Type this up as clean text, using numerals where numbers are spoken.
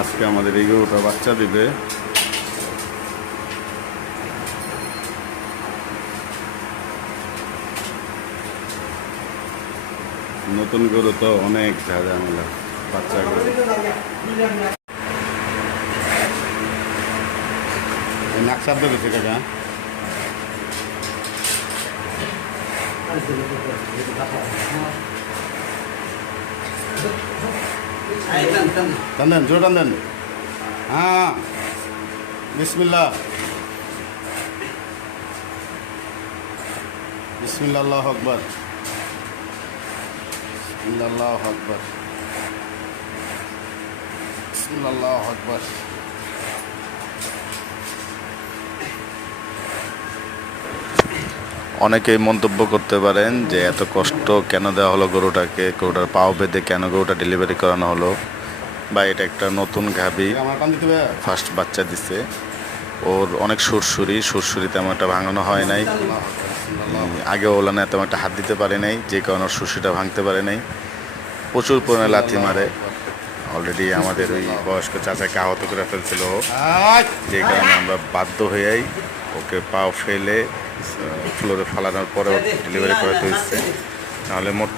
আজকে আমাদের এই গরুটা বাচ্চা দিবে। নতুন গরু তো অনেক ঝামেলা, বাচ্চা গরু। নাক শব্দ বেশি কাকা। টান দেন, জোর টান দেন। হ্যাঁ, বিসমিল্লাহ বিসমিল্লাহ, আল্লাহু আকবার, বিসমিল্লাহ, আল্লাহু আকবার, বিসমিল্লাহ, আল্লাহু আকবার। অনেকেই মন্তব্য করতে পারেন যে এত কষ্ট কেন দেওয়া হলো গরুটাকে, গরুটার পাও বেঁধে কেন গরুটা ডেলিভারি করানো হলো, বা এটা একটা নতুন গাভী, ফার্স্ট বাচ্চা দিছে, ওর অনেক সুরসুরি তেমন একটা ভাঙানো হয় নাই, আগে ওলানে তেমন একটা হাত দিতে পারে নাই, যে কারণে ওর সুরসুরিটা ভাঙতে পারে নাই, প্রচুর পরিমাণে লাথি মারে। অলরেডি আমাদের ওই বয়স্ক চাচাকে আহত করে ফেলছিল, যে কারণে আমরা বাধ্য হয়েই ওকে পাও ফেলে ফ্লোরে ফালানোর পরে ডেলিভারি করাতে হচ্ছে, নাহলে মোট